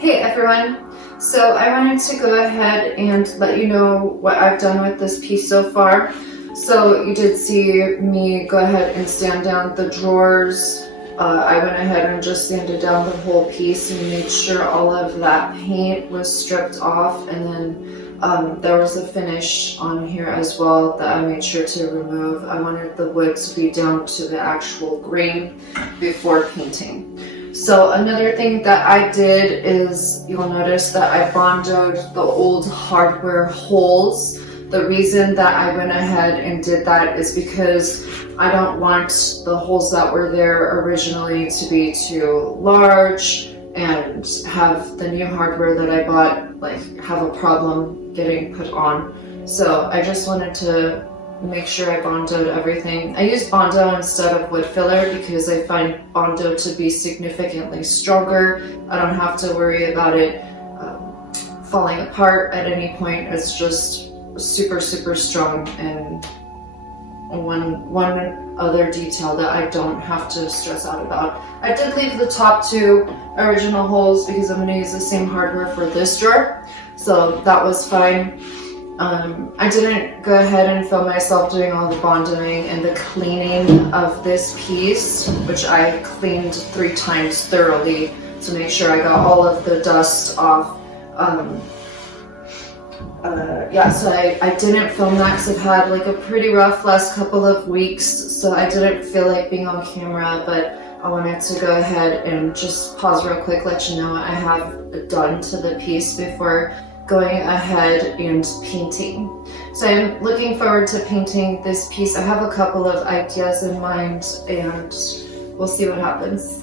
Hey everyone! So I wanted to go ahead and let you know what I've done with this piece so far. So you did see me go ahead and sand down the drawers. I went ahead and just sanded down the whole piece and made sure all of that paint was stripped off, and then there was a finish on here as well that I made sure to remove. I wanted the wood to be down to the actual grain before painting. So another thing that I did is, you'll notice that I bondoed the old hardware holes. The reason that I went ahead and did that is because I don't want the holes that were there originally to be too large and have the new hardware that I bought have a problem getting put on. So I just wanted to make sure I bondoed everything. I use Bondo instead of wood filler because I find Bondo to be significantly stronger. I don't have to worry about it falling apart at any point. It's just super strong, and one other detail that I don't have to stress out about. I did leave the top two original holes because I'm going to use the same hardware for this drawer, so that was fine. I didn't go ahead and film myself doing all the bondoing and the cleaning of this piece, which I cleaned 3 times thoroughly to make sure I got all of the dust off. So I didn't film that because I've had a pretty rough last couple of weeks, so I didn't feel like being on camera, but I wanted to go ahead and just pause real quick, let you know what I have done to the piece before going ahead and painting. So I'm looking forward to painting this piece. I have a couple of ideas in mind and we'll see what happens.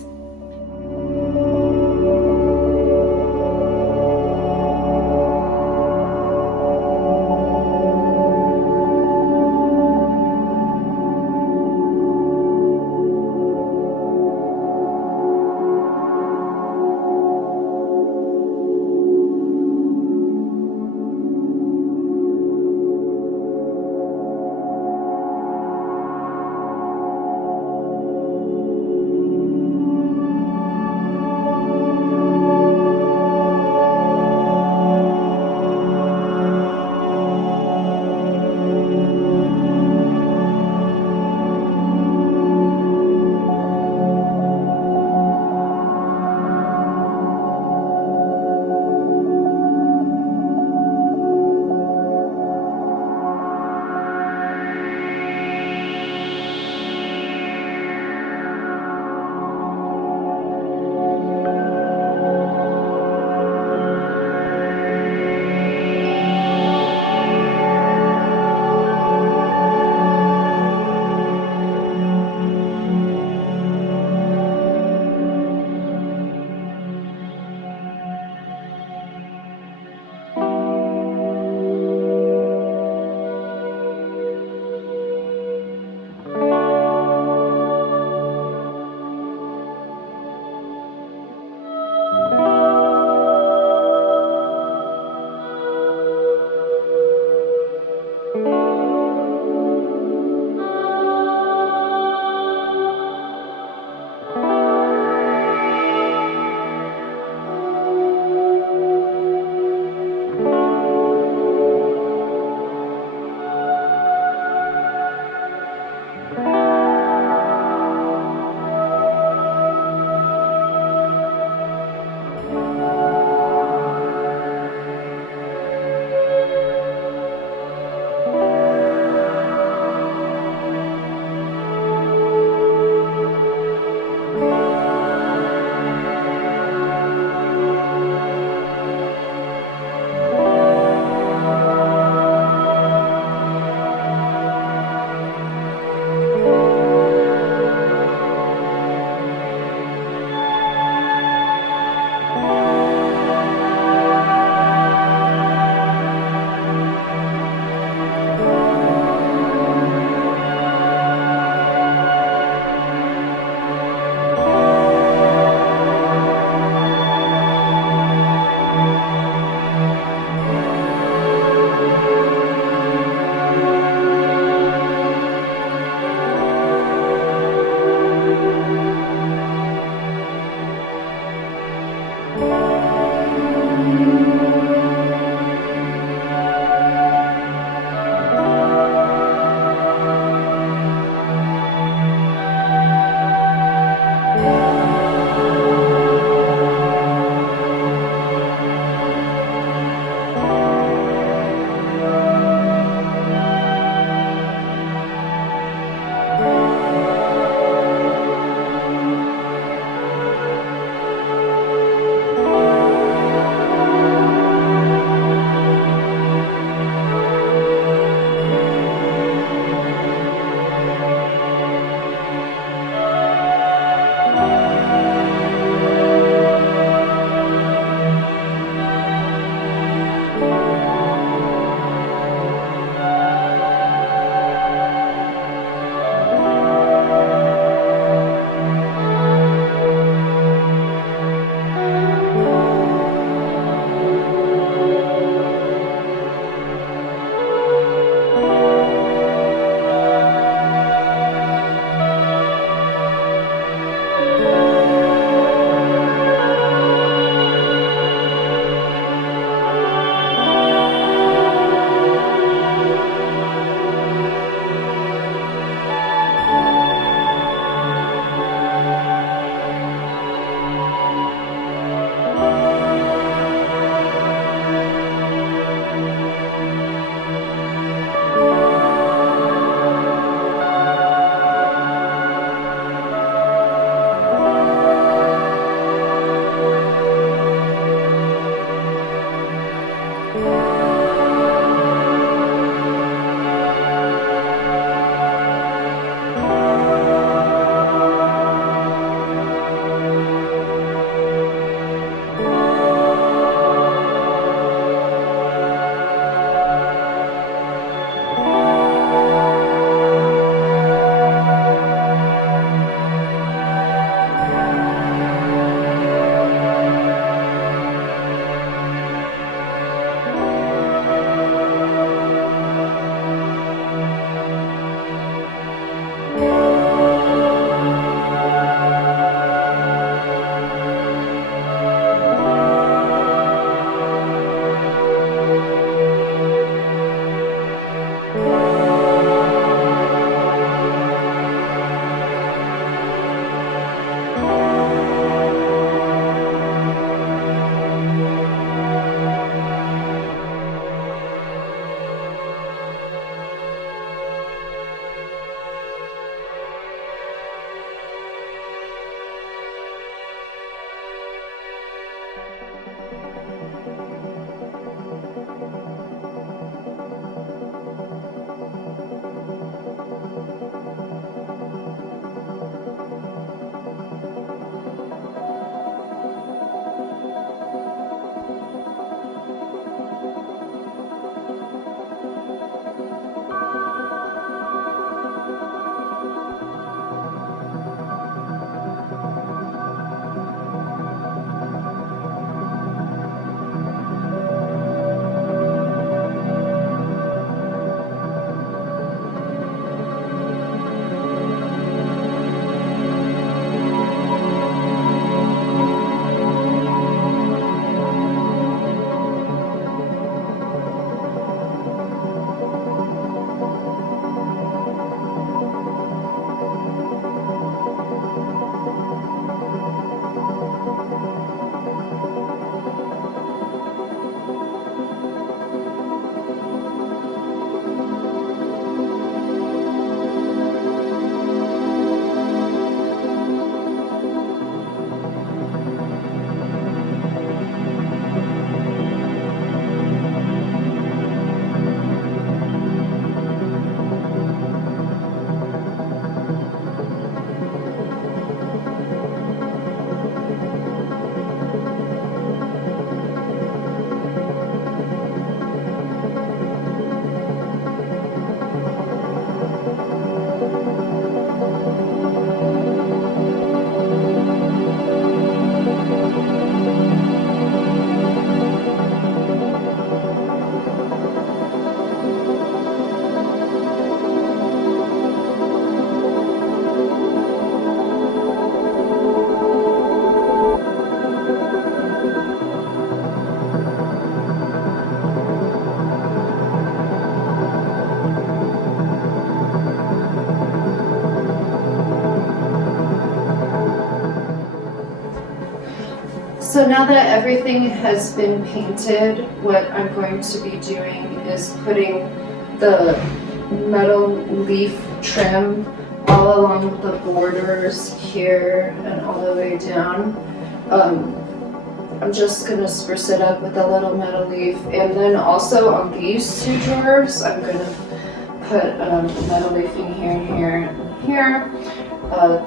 So now that everything has been painted, what I'm going to be doing is putting the metal leaf trim all along the borders here and all the way down. I'm just going to spruce it up with a little metal leaf, and then also on these two drawers I'm going to put metal leafing here and here and here.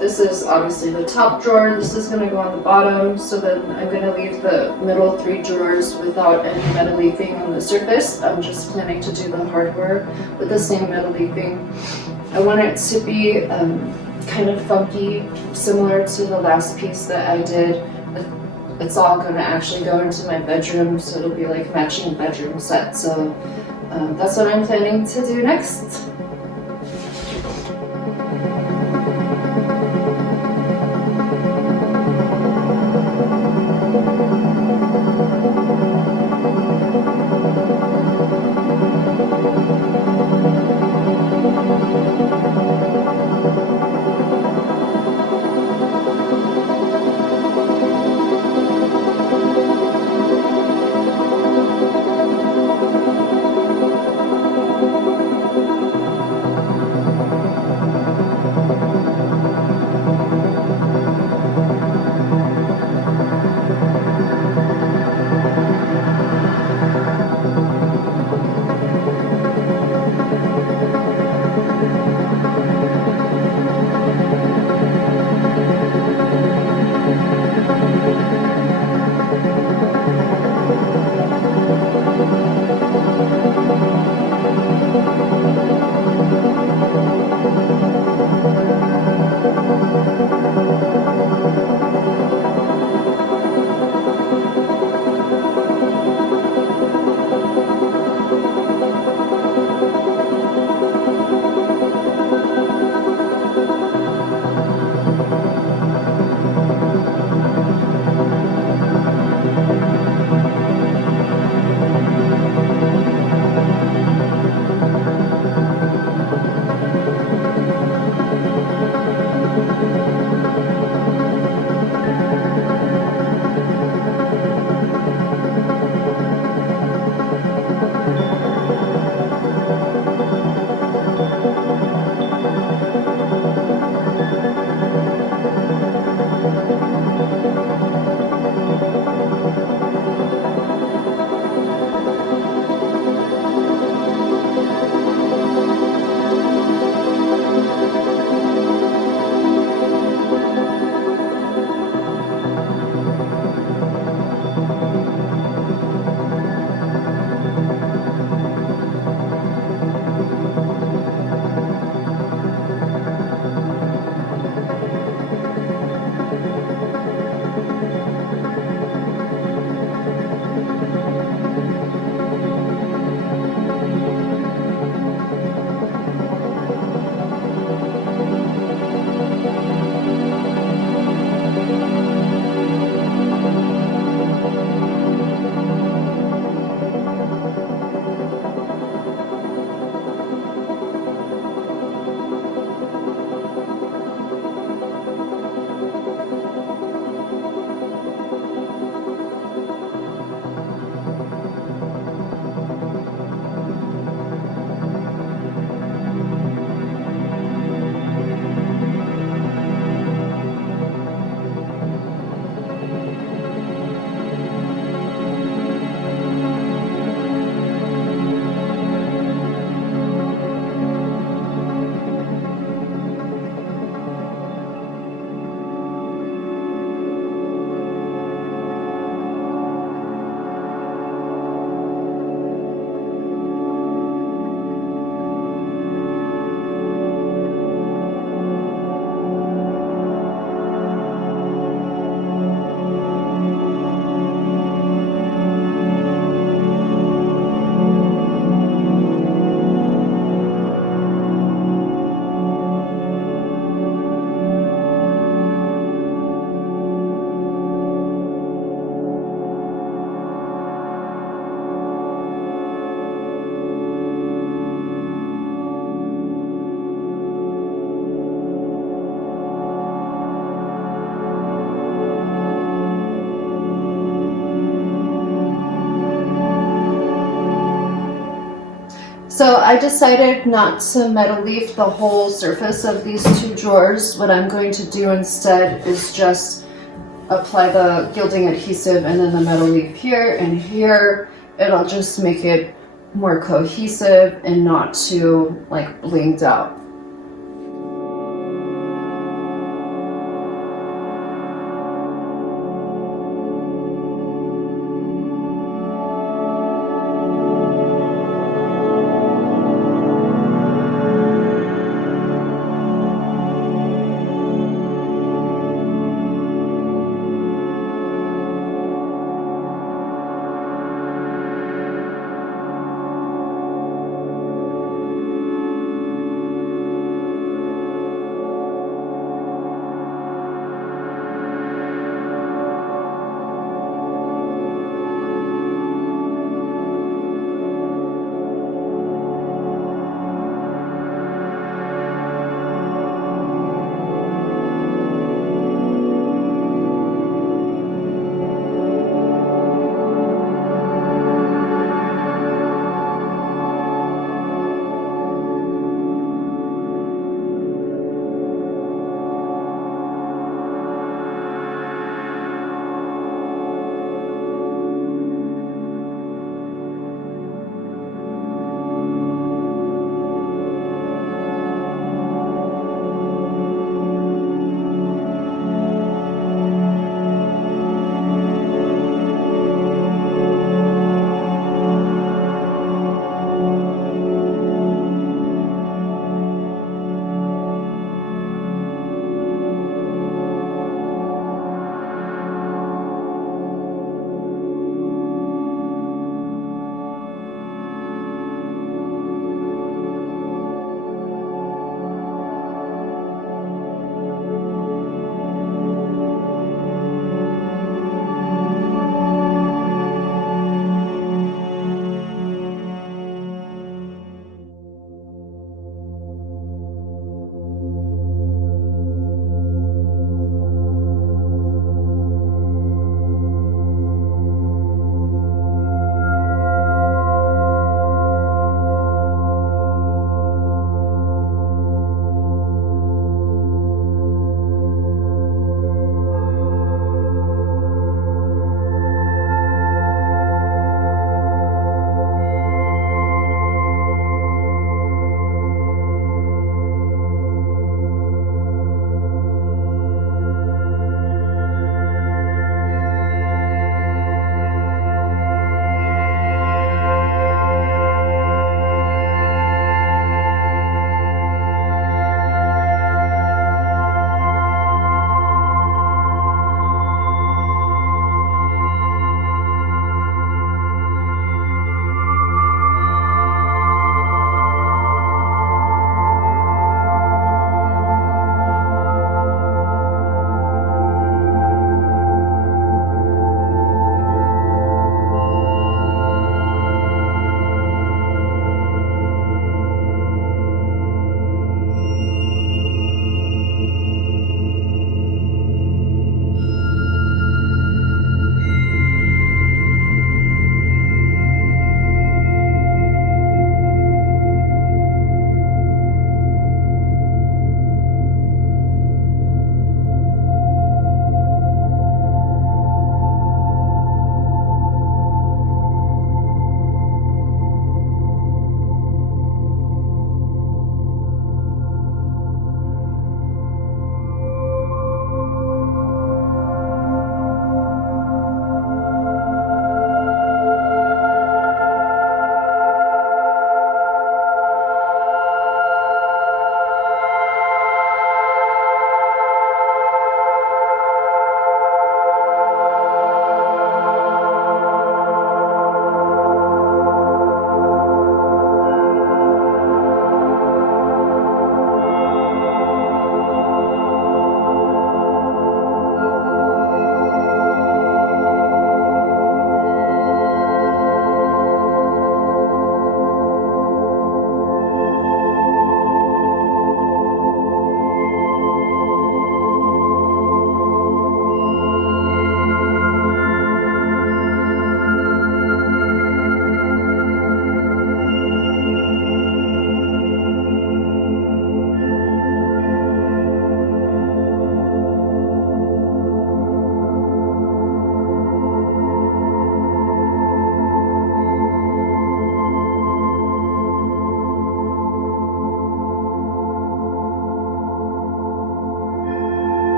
This is obviously the top drawer. This is going to go on the bottom, so then I'm going to leave the middle three drawers without any metal leafing on the surface. I'm just planning to do the hardware with the same metal leafing. I want it to be kind of funky, similar to the last piece that I did. It's all going to actually go into my bedroom, so it'll be like matching bedroom set. So that's what I'm planning to do next. So I decided not to metal leaf the whole surface of these two drawers. What I'm going to do instead is just apply the gilding adhesive and then the metal leaf here and here. It'll just make it more cohesive and not too like blinged out.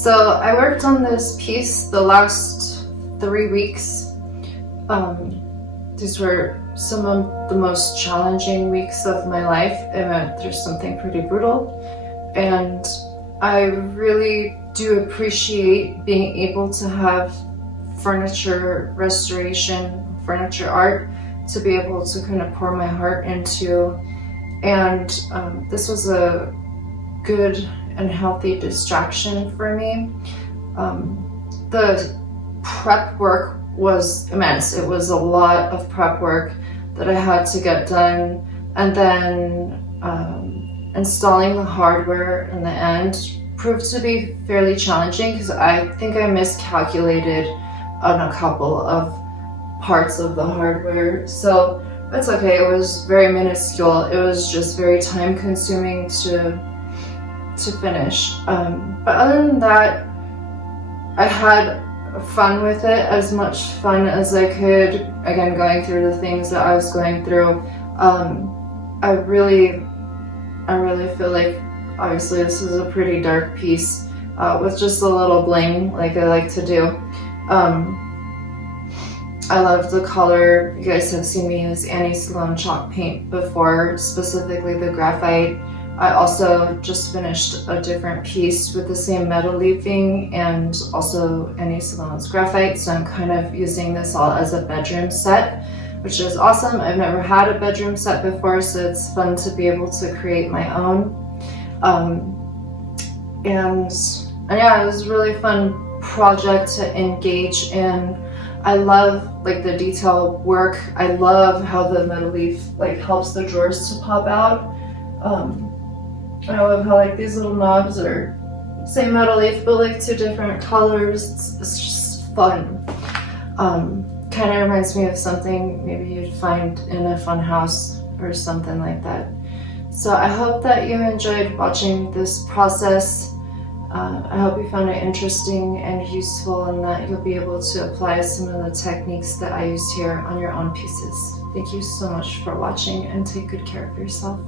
So I worked on this piece the last 3 weeks. These were some of the most challenging weeks of my life. I went through something pretty brutal, and I really do appreciate being able to have furniture restoration, furniture art, to be able to kind of pour my heart into. And this was a good and healthy distraction for me. The prep work was immense. It was a lot of prep work that I had to get done, and then installing the hardware in the end proved to be fairly challenging because I think I miscalculated on a couple of parts of the hardware. So that's okay, it was very minuscule. It was just very time consuming to finish. But other than that, I had fun with it, as much fun as I could. Again, going through the things that I was going through. I really feel like, obviously this is a pretty dark piece with just a little bling like I like to do. I love the color. You guys have seen me use Annie Sloan chalk paint before, specifically the graphite. I also just finished a different piece with the same metal leafing and also Annie Sloan's graphite, so I'm kind of using this all as a bedroom set, which is awesome. I've never had a bedroom set before, so it's fun to be able to create my own. And yeah, it was a really fun project to engage in. I love like the detail work. I love how the metal leaf like helps the drawers to pop out. I love how like these little knobs are same metal leaf but like 2 different colors. It's just fun. Kind of reminds me of something maybe you'd find in a Funhouse or something like that. So I hope that you enjoyed watching this process. I hope you found it interesting and useful, and that you'll be able to apply some of the techniques that I used here on your own pieces. Thank you so much for watching, and take good care of yourself.